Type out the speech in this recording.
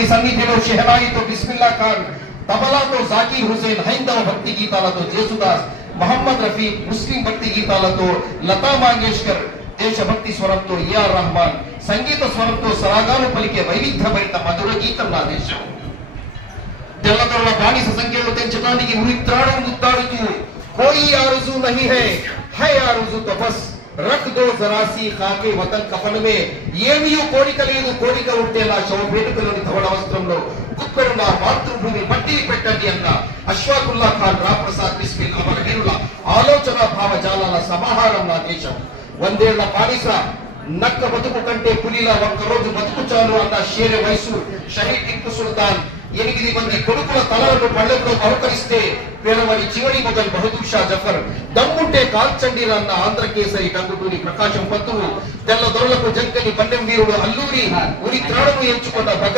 ఈ సన్నిధిలో షెహనాయితో బిస్మిల్లా ఖాన్ తబలాతో జాకీర్ హుసేన్ హైందవ భక్తి గీతాలతో జేసుదాస్ మహమ్మద్ రఫీ ముస్లిం భక్తి గీతాలతో లతా మంగేష్కర్ దేశభక్తి స్వరంతో ఏఆర్ రహమాన్ సంగీత స్వరంతో సరాగాలు పలికే వైవిధ్యభరిత మధుర గీతం నా దేశం తెల్లదొరల బానిస సంఖ్యలు తెంచడానికి ఉరిత్రాడు ముద్దాడుతూ కోయి ఆరుజు నహి హై హై ఆరుజు తో బస్ రఖ్ దో జరాసి కాకి వతన్ కఫనమే ఏమియూ కోరిక లేదు కోరిక ఉంటే నా శవభేటుకలోని ధవళ వస్త్రంలో గుప్పెడు నా మాతృభూమి మట్టిని పెట్టండి అన్న. అశ్వాకుల్లా ఖాన్ రాప్రసాద్ బిస్మిల్ అమర వీరుల ఆలోచన భావజాలాల సమాహారం నా దేశం. వందేళ్ళ పాలిస నక్క బతుకు కంటే పులిలా ఒక్కరోజు బతుకు చాలు అన్న షేరే వయసు షహీద్ టిప్పు సుల్తాన్ ఎనిమిది మంది కొడుకుల తలలను పళ్ళెంలో బహుకరిస్తే పిలవని చివరి మొదలు బహదూషా జఫర్. దమ్ముంటే కాల్చండి అన్న ఆంధ్రకేసరి కందుకూరి ప్రకాశం పంతులు తెల్ల దొరలకు జంకని పన్నెం వీరుడు అల్లూరి ఉరి త్రాడను ఎంచుకున్న భగత్